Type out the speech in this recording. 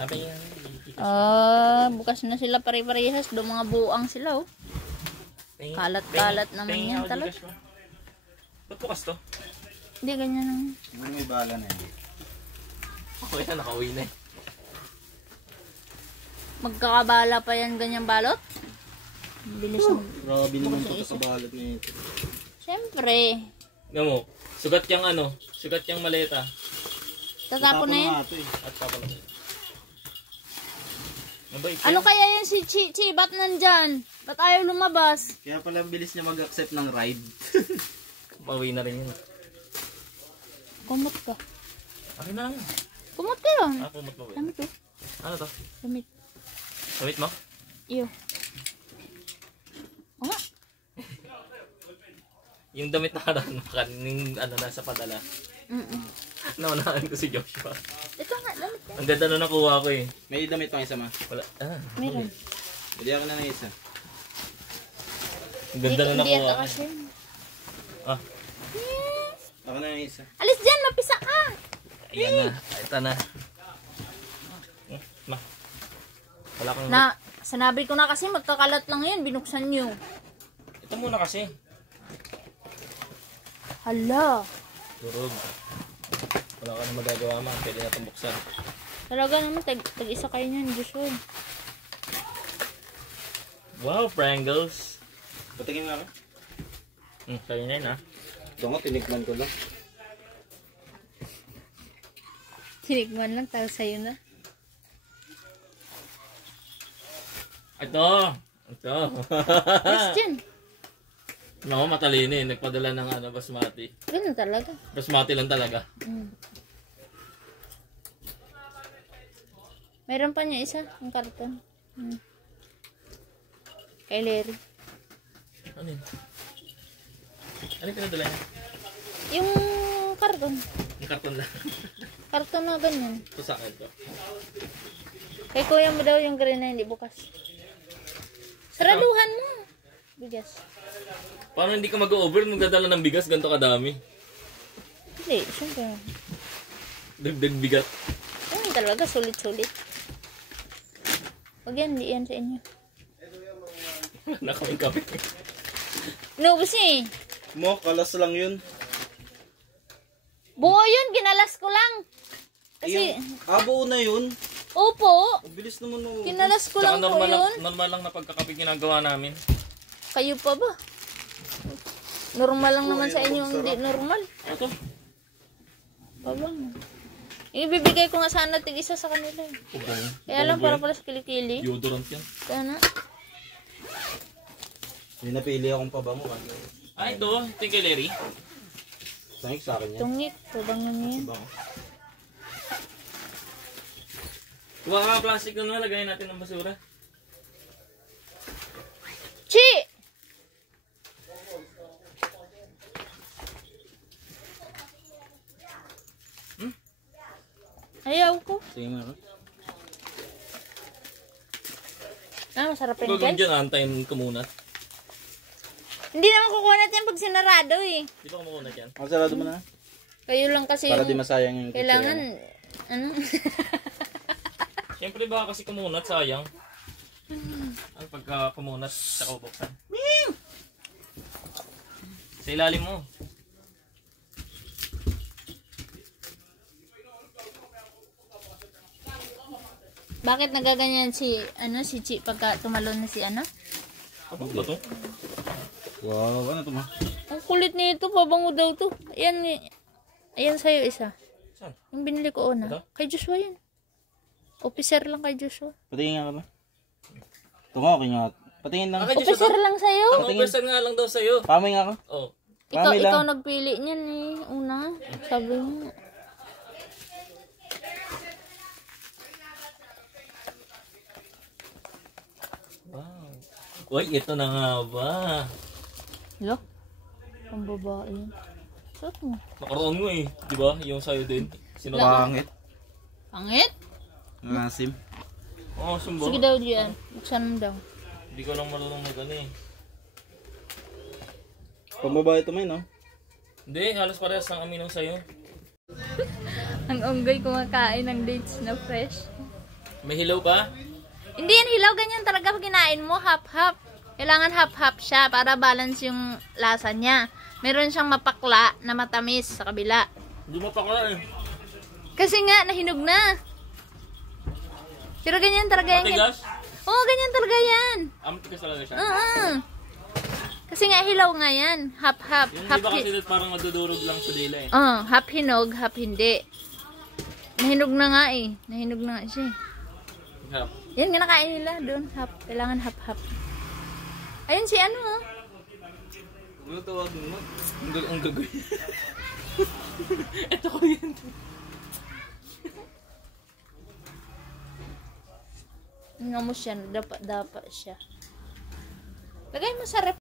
Sabi niya. Bukas na sila pare-parehas. Do mga buang sila oh. Kalat-kalat naman yan talaga. Ba't bukas to? Hindi, ganyan naman. May bala na yan. Okay na, nakauwi na eh. Magkakabala pa yan ganyang balot? Bilis mo. Grabe naman pagkakabalot na ito. Siyempre. Nga mo, sugat yung ano, sugat yung maleta. Tatapon na yan. At tapon na. Ano kaya yan si Chi? Ba't nandyan? Ba't ayaw lumabas? Kaya pala bilis niya mag-accept ng ride. Pauwi na rin yun. Kumot ka. Akin na lang. Kumot ka lang. Kumot mo ba? Damit oh. Ano to? Damit. Damit mo? Iyo. O nga. Yung damit na karan, yung ano nasa padala. Naunahan ko si Joshua. Ito nga, damit yan. Ang ganda na nakuha ko eh. May damit pang isa ma. Wala. Meron. Hindi ako na ng isa. Ang ganda na Hindi nakuha ata ko. kasi. Ako na ng isa. Alis dyan, mapisa ka. Ayan na. Ito na. Ma. Wala kang... Sanabi ko na kasi magkakalat lang yan, binuksan nyo. Ito muna kasi. Hala. Durog. Wala ka na magagawa ma. Pwede na itong buksan. Talaga naman, tag-isa kayo nyan, Joshua. Wow, Pringles. Patingin nga ako. Sa'yo na yun ha. Ito nga, tinikman ko lang. Tinikman lang, tayo sa'yo na. Ito. Christian. No, matalino eh. Nagpadala ng ano, basmati. Ganun talaga. Basmati lang talaga. Meron pa niya isa, ang karton. Kay Larry. Ano yun? Ano yung pinadala niya? Yung karton. Yung karton lang. Karton na ganyan. Ito sa akin to. Kay kuya mo daw yung green na hindi bukas. Saraduhan mo. Bigas. Paano hindi ka mag-over? Magdadala ng bigas, ganito kadami. Hindi, siyempre. Dagdag bigat. Ayun talaga, sulit-sulit. Huwag yan, hindi yan sa inyo. Nakaming-kaming. Inubos niya eh. Mo, kalas lang yun. Buo yun, ginalas ko lang. Kasi, Buo na yun. opo, Ang bilis naman mo. ginalas ko Tsaka lang po yun. normal lang na pagkakapit ginagawa namin. Kayo pa ba? Normal lang naman sa inyo, hindi normal. Ito. Pabang. Ibibigay ko nga sana tig-isa sa kanila. Kaya lang para pala sa kilikili. Deodorant yan. Kaya na. May napili akong pabango. Ah, ito. Ito yung kay Larry. Sangik sa akin yan. Tungit, pabangan niya yan. Kuha ka plastic na naman, lagayin natin ng basura. Chi! Ayaw ko. Sige nga ako. Masarap yun Gagawin guys. dyan, antayin ko muna. Hindi naman kukunat yan pag sinarado eh. Di ba kumukunat yan? Sarado mo na. Kayo lang kasi Para di yung masayang yung kailangan, ano? Siyempre baka kasi kumunat, sayang. Ang pagka kumunat, tsaka bubuksan. Sa ilalim mo. Bakit nagaganyan si Chi pagka tumalon na si ano? Ano ba to? Wow, ano to ma? Ang kulit nito, pabango daw to. Ayan sa'yo isa. Saan? Yung binili ko una. Ito? Kay Joshua yan. Officer lang kay Joshua. Patingin nga ka ba? Ito nga, okay nga. Patingin lang. Officer lang sa'yo. Ang officer nga lang daw sa'yo. Pamoy nga ka. Oh. Ikaw nagpili niyan eh. Una. Sabi mo. Wow. Uy, ito na nga ba? Yo. Ang babae yan. Suot mo. Nakaroon mo eh. Di ba? Yung sa'yo din. Pangit. Pangit? Ngasim. Oo, sumbo. Sige daw diyan. Buksan mo daw. Hindi ko lang marunong mag-ano eh. Pambabae ito may no? Hindi, halos parehas ng aminong sa'yo. Ang unggay kumakain ng dates na fresh. May hilaw pa? Hindi yan hilaw, ganyan talaga pag kinain mo, half-half. Kailangan half-half siya para balance yung lasa niya. Meron siyang mapakla na matamis sa kabila. Hindi mo pa kala eh. Kasi nga, nahinog na. Pero ganyan talaga yan. Matigas? Oo, ganyan talaga yan. Matigas talaga siya? Kasi nga, hilaw nga yan. Half-half. Yung iba kasi parang madudurog lang sa dila eh. Half hinog, half hindi. Nahinog na nga eh. Nahinog na nga siya eh. Half. Yan nga nakain nila doon. Half. Kailangan half-half. Ayun si ano oh. Ano tawag mo? Ang gagoy. Ito ko yan. Nga mo siya. Dapat siya. Lagay mo sa rep.